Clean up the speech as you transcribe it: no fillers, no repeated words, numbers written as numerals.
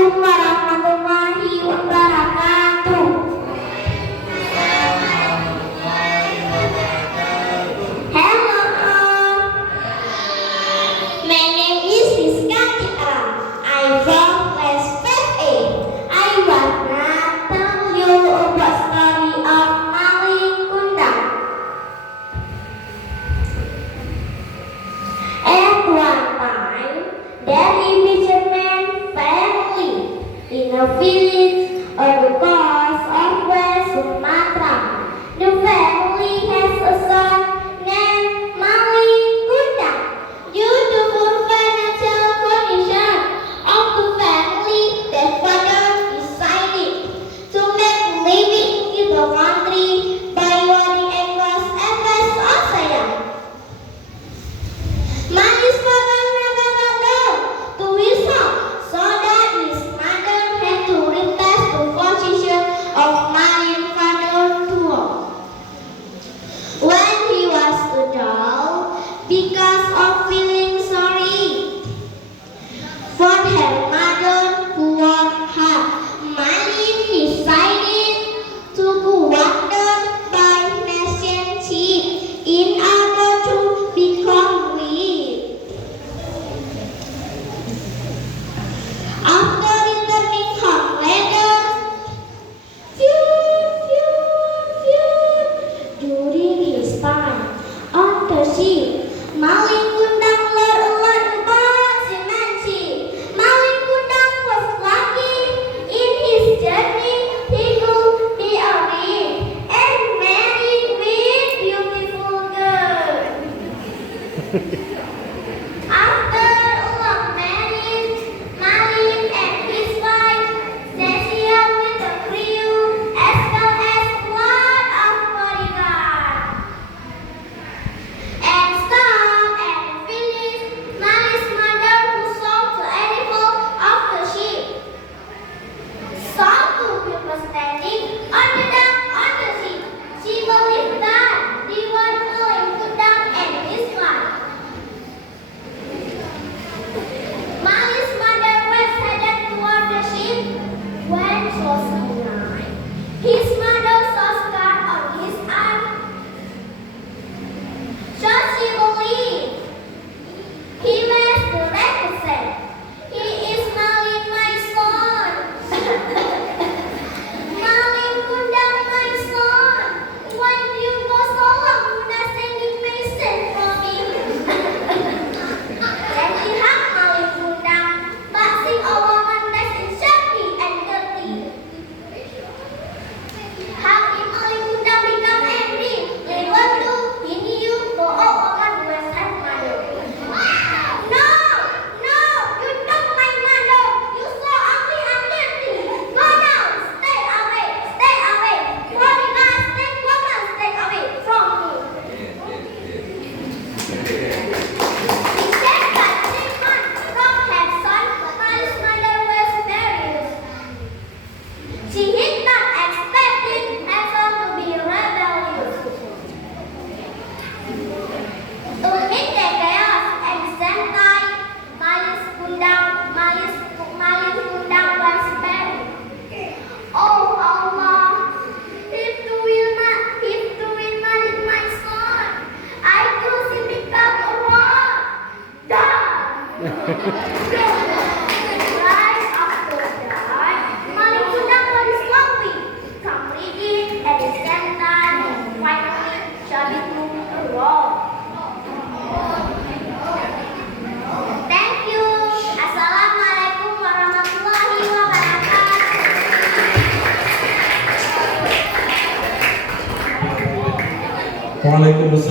Assalamualaikum warahmatullahi wabarakatuh. Hello all. My name is Rizka Citra. I'm from class 5A. I wanna tell you about story of Malin Kundang. At one time, there is a fisherman family in a village on the coast of West Sumatra. The family has a son named Malin Kundang. Due to poor financial condition of the family, their father decided to make a living in the country by wearing English efforts of sayang. Malin's father never returned to his home, so that his mother had to replace the position of Malin's father to work. When he was adult, because of feeling sorry for her mother who worked hard, Malin decided to wander by merchant ship in order to become rich. After returning home later, during his time on the ship, Malin Kundang learned a lot about seamanship. Malin Kundang was lucky in his journey. He could be a rich and married with beautiful girl. After a long marriage, Malin and his wife sailed with the crew as well as one of bodyguards. And stopped at the village. Malin's mother, who saw the animal of the ship, saw two people standing on the deck on the ship. She believed that they were Malin Kundang and his wife. Malin's mother was headed toward the ship when she was night. His mother saw scar on his arm, so she believed he was the represent. He is Malin, my son. Malin Kundang, my son. Why do you go so long without sending message for me? Then he hugged Malin Kundang, but seeing a woman dressed in shabby and dirty. How did Malin Kundang become angry? Little do he knew the old woman was her mother. No, no, you took my mother. You so ugly and dirty. Go now, stay away, stay away. Bodyguards, take woman, stay away from me. He said that 3 months from her son, Malin's mother was married. She did not expect her son to be rebellious. Amid the chaos and same time, Malin Kundang was married. Oh Allah, if the will Malin my son, I could see become a war. Right after that, Malin Kundang was slowly become rigid at the same time, finally shutting the war. Thank you. Assalamualaikum warahmatullahi wabarakatuh. Waalaikumsalam.